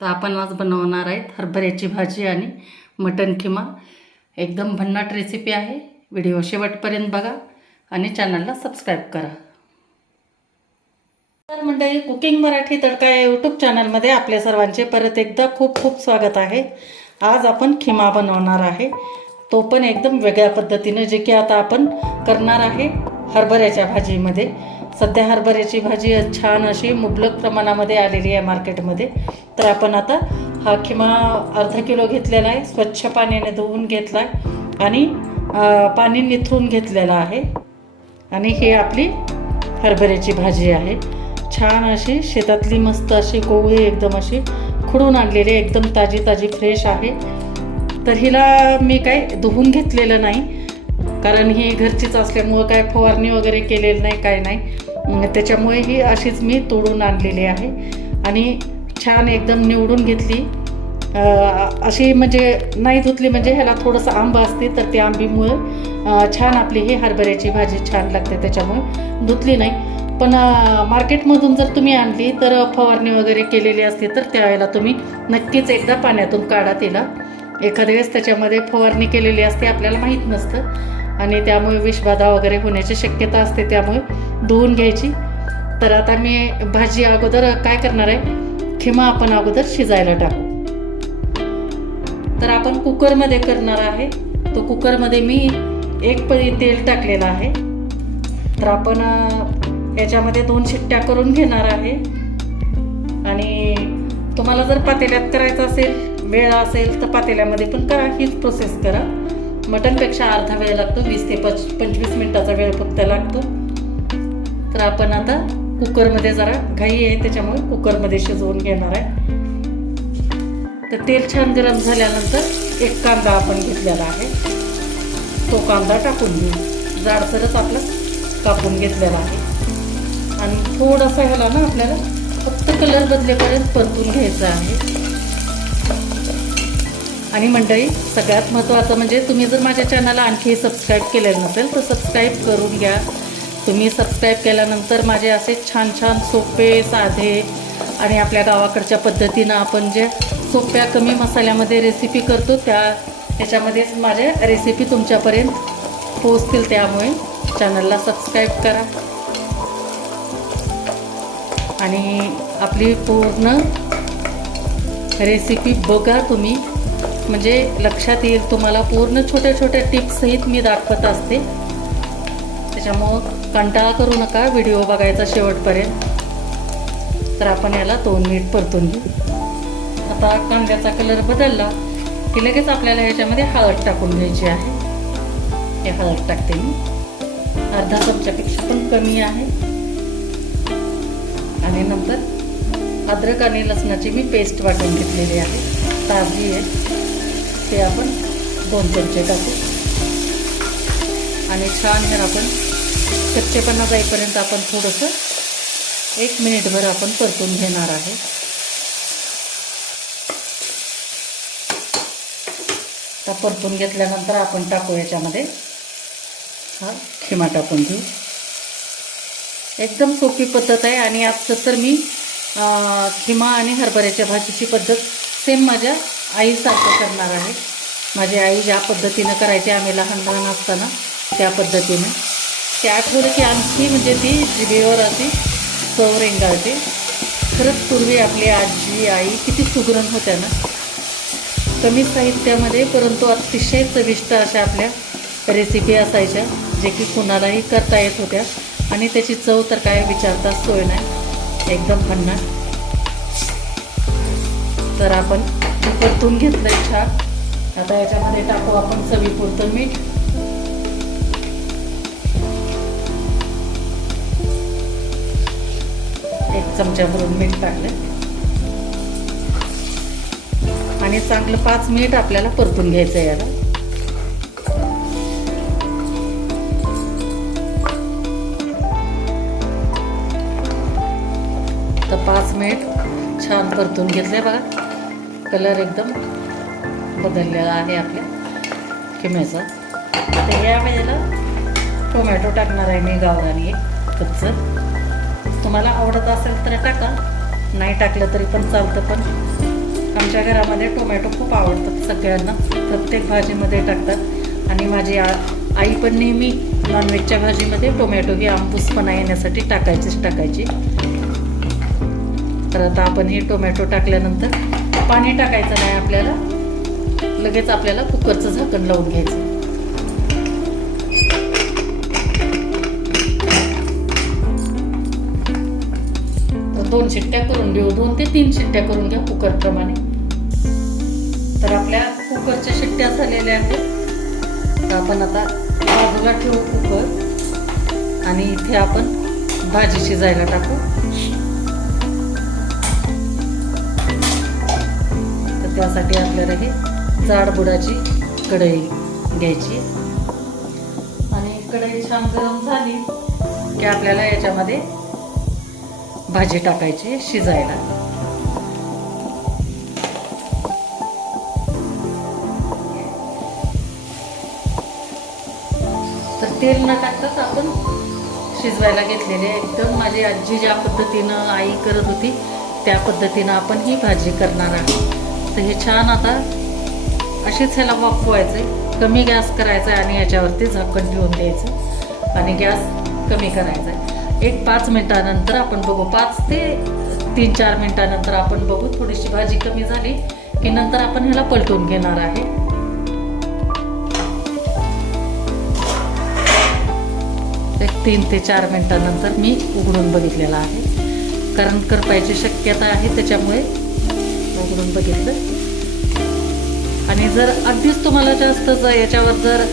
तर आपण आज बनवणार आहेत हरभऱ्याची भाजी आणि मटण किमा. एकदम भन्नाट रेसिपी आहे. व्हिडिओ शेवटपर्यंत बघा आणि चॅनलला सबस्क्राईब करा. तर मंडळी, कुकिंग मराठी तडका या यूट्यूब चॅनलमध्ये आपल्या सर्वांचे परत एकदा खूप खूप स्वागत आहे. आज आपण खिमा बनवणार आहे, तो पण एकदम वेगळ्या पद्धतीने, जे की आता आपण करणार आहे हरभऱ्याच्या भाजीमध्ये. सध्या हरभऱ्याची भाजी छान अशी मुबलक प्रमाणामध्ये आलेली आहे मार्केटमध्ये. तर आपण आता हा खिमा अर्धा किलो घेतलेला आहे, स्वच्छ पाण्याने धुवून घेतला आहे आणि पाणी निथरून घेतलेलं आहे. आणि ही आपली हरभऱ्याची भाजी आहे. छान अशी शेतातली मस्त अशी कोवळी एकदम अशी खुडून आणलेली, एकदम ताजी ताजी फ्रेश आहे. तर हिला मी काय धुवून घेतलेलं नाही, कारण ही घरचीच असल्यामुळं काय फवारणी वगैरे केलेलं नाही, काय नाही. त्याच्यामुळे ही अशीच मी तोडून आणलेली आहे आणि छान एकदम निवडून घेतली. अशी म्हणजे नाही धुतली म्हणजे ह्याला थोडंसं आंब असते, तर त्या आंबीमुळे छान आपली ही हरभऱ्याची भाजी छान लागते, त्याच्यामुळे धुतली नाही. पण मार्केटमधून जर तुम्ही आणली तर फवारणी वगैरे केलेली असते, तर त्यावेळेला तुम्ही नक्कीच एकदा पाण्यातून काढा तिला. एखाद्या वेळेस त्याच्यामध्ये फवारणी केलेली असते, आपल्याला माहीत नसतं आणि त्यामुळे विषबाधा वगैरे होण्याची शक्यता असते, त्यामुळे धुवून घ्यायची. तर आता मी भाजी अगोदर काय करणार आहे, खिमा आपण अगोदर शिजायला टाकू. तर आपण कुकरमध्ये करणार आहे. तो कुकरमध्ये मी 1 पळी तेल टाकलेलं आहे. तर आपण याच्यामध्ये 2 शिट्ट्या करून घेणार आहे. आणि तुम्हाला जर पातेल्यात करायचं असेल, वेळ असेल तर पातेल्यामध्ये पण करा, हीच प्रोसेस करा. मटनपेक्षा अर्धा वेळ लागतो, 20 ते 25 मिनिटाचा वेळ फक्त लागतो. तर आपण आता कुकरमध्ये जरा घाई आहे, त्याच्यामुळे कुकरमध्ये शिजवून घेणार आहे. तर तेल छान गरम झाल्यानंतर 1 कांदा आपण घेतलेला आहे, तो कांदा टाकून घेऊ. जाडसरच आपला कापून घेतलेला आहे. आणि थोडंसं ह्याला ना आपल्याला फक्त कलर बदलेपर्यंत परतून घ्यायचं आहे. आणि मंडळी, सगळ्यात महत्त्वाचं म्हणजे तुम्ही जर माझ्या चॅनलला आणखी सबस्क्राईब केलेलं नसेल तर सबस्क्राईब करून घ्या. तुम्ही सबस्क्राईब केल्यानंतर माझे असे छान छान सोपे, साधे आणि आपल्या गावाकडच्या पद्धतीनं आपण जे सोप्या कमी मसाल्यामध्ये रेसिपी करतो, त्याच्यामध्येच माझ्या रेसिपी तुमच्यापर्यंत पोहोचतील. त्यामुळे चॅनलला सबस्क्राईब करा आणि आपली पूर्ण रेसिपी बघा तुम्ही, म्हणजे लक्षात येईल तुम्हाला. पूर्ण छोट्या छोट्या टिप्ससहित मी दाखवत असते, त्याच्यामुळं कंटाळा करू नका व्हिडिओ बघायचा शेवटपर्यंत. तर आपण याला 2 मिनिट परतून घेऊ. आता कांद्याचा कलर बदलला की लगेच आपल्याला ह्याच्यामध्ये हळद टाकून घ्यायची आहे. हे हळद टाकते मी, अर्धा चमच्यापेक्षा पण कमी आहे. आणि नंतर अद्रक आणि लसणाची मी पेस्ट वाटून घेतलेली आहे, ताजी आहे, ते आपण 2 चमचे टाकू. आणि छान हे आपण कच्चेपणा जाईपर्यंत आपण थोडंसं 1 मिनिटभर आपण परतून घेणार आहे. तर परतून घेतल्यानंतर आपण टाकू याच्यामध्ये हा खिमा टाकून घेऊ. एकदम सोपी पद्धत आहे. आणि आजचं तर मी खिमा आणि हरभऱ्याच्या भाजीची पद्धत सेम माझ्या आईसारखं करणार आहे. माझी आई ज्या पद्धतीनं करायची आम्ही लहान लहान असताना, त्या पद्धतीनं ते आठवलं की आणखी म्हणजे ती जिभेवर अशी चव रेंगाळते. खरंच पूर्वी आपली आजी आई किती सुगरण होत्या ना, कमी साहित्यामध्ये परंतु अतिशय चविष्ट अशा आपल्या रेसिपी असायच्या, जे की कुणालाही करता येत होत्या. आणि त्याची चव तर काय विचारताच सोय नाही, एकदम भन्नाट. तर आपण परतून घेतलंय छान. आता याच्यामध्ये टाकू आपण चवीपुरतं मीठ. एक चमचा भरून मीठ टाकलं आणि चांगलं 5 मिनिट आपल्याला परतून घ्यायचं आहे याला. तर 5 मिनिट छान परतून घेतले बघा. कलर एकदम बदललेला आहे आपल्या खिम्याचा. तर या वेळेला टोमॅटो टाकणार आहे मी, गावरानी एक कच्चं. तुम्हाला आवडत असेल तर टाका, नाही टाकलं तरी पण चालतं. पण आमच्या घरामध्ये टोमॅटो खूप आवडतात सगळ्यांना, प्रत्येक भाजीमध्ये टाकतात. आणि माझी आई पण नेहमी नॉनव्हेजच्या भाजीमध्ये टोमॅटो ही आंबूसपणा येण्यासाठी टाकायची. तर आता आपण हे टोमॅटो टाकल्यानंतर पाणी टाकायचं नाही आपल्याला, लगेच आपल्याला कुकरचं झाकण लावून घ्यायचं. तर 2 शिट्ट्या करून घेऊ, 2 ते 3 शिट्ट्या करून घ्या कुकरप्रमाणे. तर आपल्या कुकरच्या शिट्ट्या झालेल्या आहेत. तर आपण आता बाजूला ठेवू कुकर आणि इथे आपण भाजी शिजायला टाकू. तर त्यासाठी आपल्याला हे जाड बुडाची कढई घ्यायची आणि कढई छान गरम झाली की आपल्याला याच्यामध्ये भाजी टाकायची शिजायला. तर तेल न टाकताच आपण शिजवायला घेतलेले एकदम माझी आजी ज्या पद्धतीनं आई करत होती त्या पद्धतीनं आपण ही भाजी करणार आहे. तर हे छान आता अशीच ह्याला वाफवायचं आहे. कमी गॅस करायचा आहे आणि याच्यावरती झाकण ठेवून द्यायचं आणि गॅस कमी करायचा आहे. एक 5 मिनिटानंतर आपण बघू, 5 ते 3-4 मिनिटानंतर आपण बघू. थोडीशी भाजी कमी झाली की नंतर आपण ह्याला पलटून घेणार आहे. एक 3 ते 4 मिनिटानंतर मी उघडून बघितलेला आहे, कारण करपायची शक्यता आहे त्याच्यामुळे उघडून बघितलं. आणि जर अगदीच तुम्हाला जास्त याच्यावर जर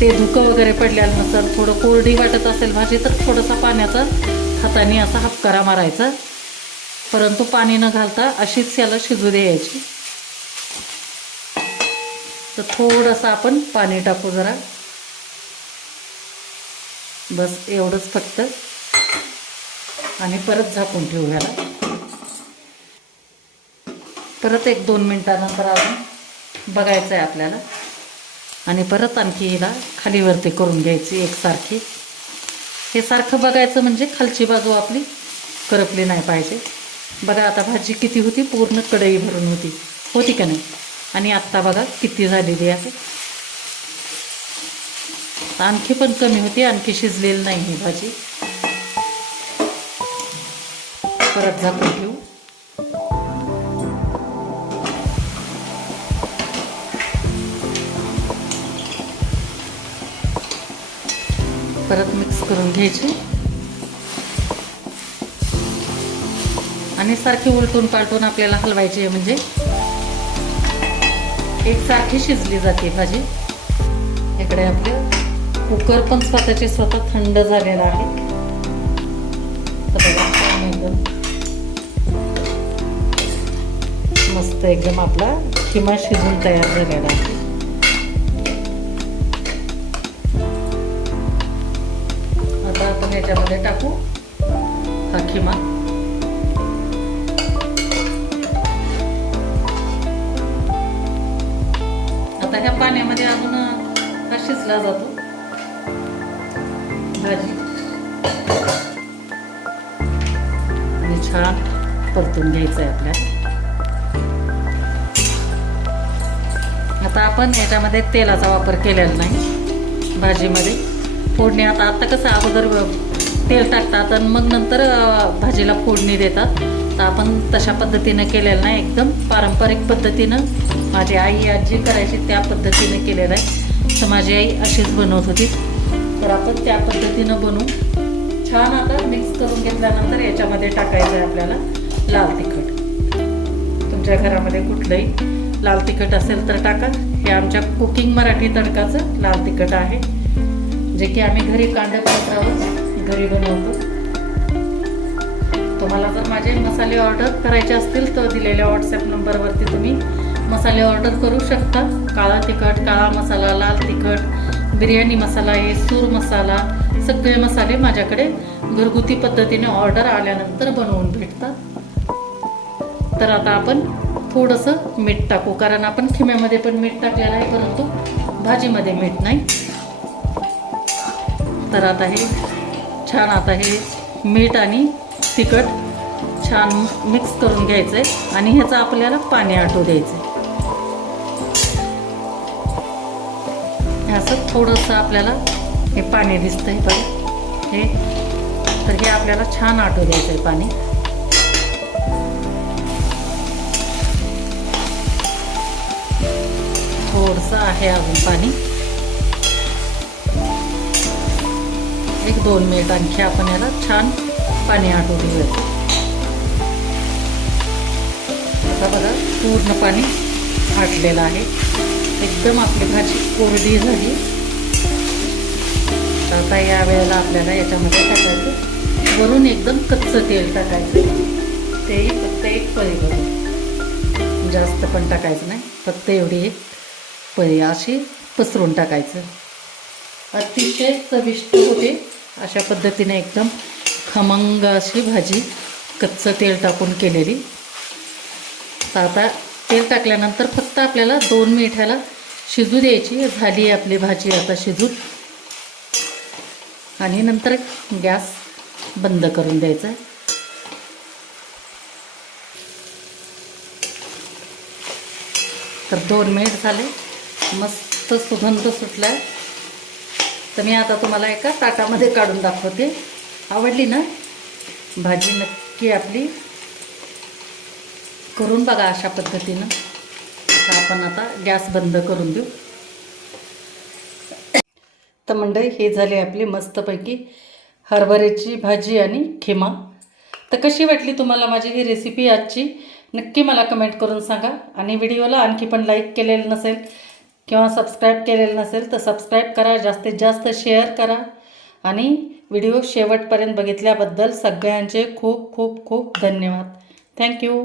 ते धुकं वगैरे पडलेलं नसेल, थोडं कोरडी वाटत असेल भाजी, तर थोडासा पाण्याचा हाताने असा हपकारा मारायचा, परंतु पाणी न घालता अशीच याला शिजू द्यायची. तर थोडंसं आपण पाणी टाकू जरा, बस एवढंच फक्त, आणि परत झाकून ठेवू याला. परत 1-2 मिनिटानंतर आपण बघायचं आहे आपल्याला आणि परत आणखी हिला खालीवरती करून घ्यायची एकसारखी. हे सारखं बघायचं म्हणजे खालची बाजू आपली करपली नाही पाहिजे. बघा आता भाजी किती होती, पूर्ण कढई भरून होती का नाही, आणि आत्ता बघा किती झालेली आहे. आणखी पण कमी होती, आणखी शिजलेली नाही ही भाजी. परत झाकून ठेवू. परत मिक्स करून घ्यायची आणि सारखी उलटून पालटून आपल्याला हलवायची आहे, म्हणजे एकसारखी शिजली जाते भाजी. इकडे आपले कुकर पण स्वतः थंड झालेला आहे. मस्त एकदम आपला किमा शिजून तयार झालेला आहे. आता आपण याच्यामध्ये टाकू हा किमा. आता ह्या पाण्यामध्ये अजून हा शिजला जातो भाजी आणि छान परतून घ्यायचं आहे आपल्याला. आता आपण याच्यामध्ये तेलाचा वापर केलेला नाही भाजीमध्ये. फोडणी आता कसं अगोदर तेल टाकतात आणि मग नंतर भाजीला फोडणी देतात, तर आपण तशा पद्धतीनं केलेलं नाही. एकदम पारंपरिक पद्धतीनं माझी आई आजी करायची त्या पद्धतीने केलेलं आहे. तर माझी आई अशीच बनवत होती, तर आपण त्या पद्धतीनं बनवू. छान आता मिक्स करून घेतल्यानंतर याच्यामध्ये टाकायचं आहे आपल्याला लाल तिखट. तुमच्या घरामध्ये कुठलंही लाल तिखट असेल तर टाका. हे आमच्या कुकिंग मराठी तडकाचं लाल तिखट आहे, जे की आम्ही घरी कांद्यापात्रावर घरी बनवतो. तुम्हाला जर माझे मसाले ऑर्डर करायचे असतील तर दिलेल्या व्हॉट्सॲप नंबरवरती तुम्ही मसाले ऑर्डर करू शकता. काळा तिखट, काळा मसाला, लाल तिखट, बिर्याणी मसाला, सूर मसाला, सगळे मसाले माझ्याकडे घरगुती पद्धतीने ऑर्डर आल्यानंतर बनवून भेटतात. तर आता आपण थोडंसं मीठ टाकू, कारण आपण खिम्यामध्ये पण मीठ टाकलेलं आहे, परंतु भाजीमध्ये मीठ नाही. तर आता हे छान, आता हे मीठ आणि तिखट छान मिक्स करून घ्यायचं आहे आणि ह्याचं आपल्याला पाणी आटू द्यायचं आहे. असं थोडंसं आपल्याला हे पाणी दिसतंय बघा हे, तर हे आपल्याला छान आटू द्यायचं आहे पाणी. थोडंसं आहे अजून पाणी, 1-2 मिनिट आणखी आपण याला छान पाणी आटू द्यायचं. आता बघा पूर्ण पाणी आटलेलं आहे, एकदम आपली भाजी कोरडी झाली. आता या वेळेला आपल्याला याच्यामध्ये टाकायचं वरून एकदम कच्चं तेल टाकायचं. तेही फक्त 1 पळी बघा, जास्त पण टाकायचं नाही, फक्त एवढी 1 पळी अशी पसरून टाकायचं. अतिशय चविष्ट होते अशा पद्धतीने, एकदम खमंग अशी भाजी कच्चं तेल टाकून केलेली. तर आता तेल टाकल्यानंतर फक्त आपल्याला 2 मिनिट ह्याला शिजू द्यायची. झाली आपली भाजी आता शिजून, आणि नंतर गॅस बंद करून द्यायचा. तर 2 मिनिट झाले, मस्त सुगंध सुटला आहे. तर मी आता तुम्हाला एका ताटामध्ये काढून दाखवते. आवडली ना भाजी? नक्की आपली करून बघा अशा पद्धतीनं. तर आपण आता गॅस बंद करून देऊ. तर मंडळी ही झाली आपली मस्तपैकी हरभऱ्याची भाजी आणि खिमा. तर कशी वाटली तुम्हाला माझी ही रेसिपी आजची? नक्की मला कमेंट करून सांगा. आणि व्हिडिओला आणखी पण लाईक केलेलं नसेल किंवा सबस्क्राईब केलेलं नसेल तर सबस्क्राईब करा, जास्तीत जास्त शेअर करा. आणि व्हिडिओ शेवटपर्यंत बघितल्याबद्दल सगळ्यांचे खूप खूप खूप धन्यवाद. थँक्यू.